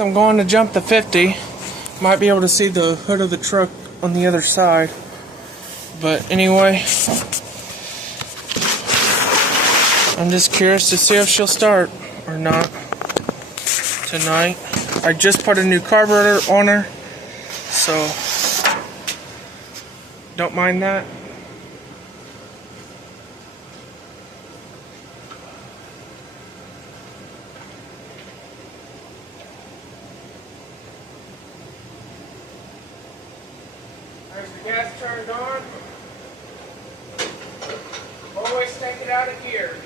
I'm going to jump the 50. Might be able to see the hood of the truck on the other side. But anyway, I'm just curious to see if she'll start or not tonight. I just put a new carburetor on her, so don't mind that. There's the gas turned on. Always take it out of gear.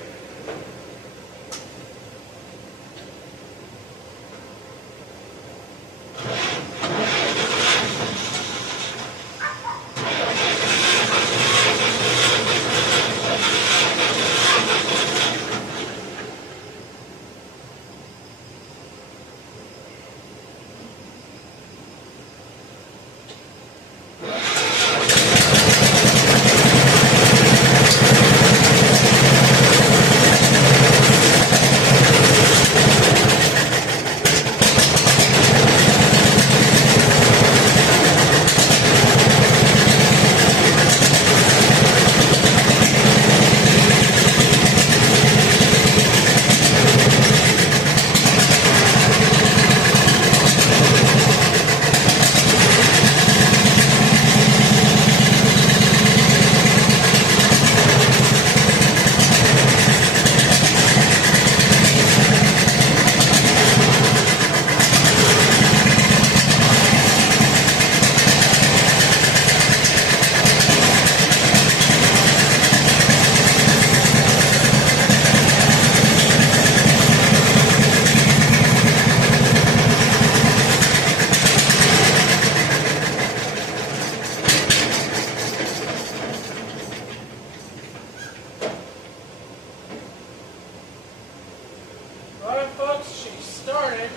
Well, folks, she started.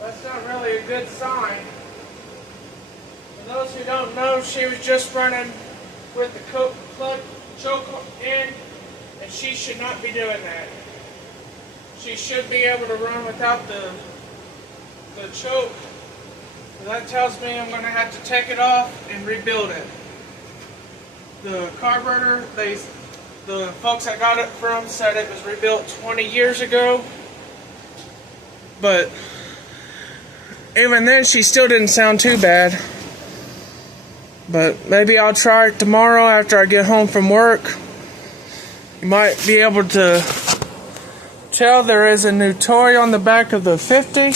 That's not really a good sign. For those who don't know, she was just running with the plug choke in, and she should not be doing that. She should be able to run without the choke. So that tells me I'm going to have to take it off and rebuild it. The carburetor, the folks I got it from said it was rebuilt 20 years ago, but even then she still didn't sound too bad. But maybe I'll try it tomorrow after I get home from work. You might be able to tell there is a new toy on the back of the 50.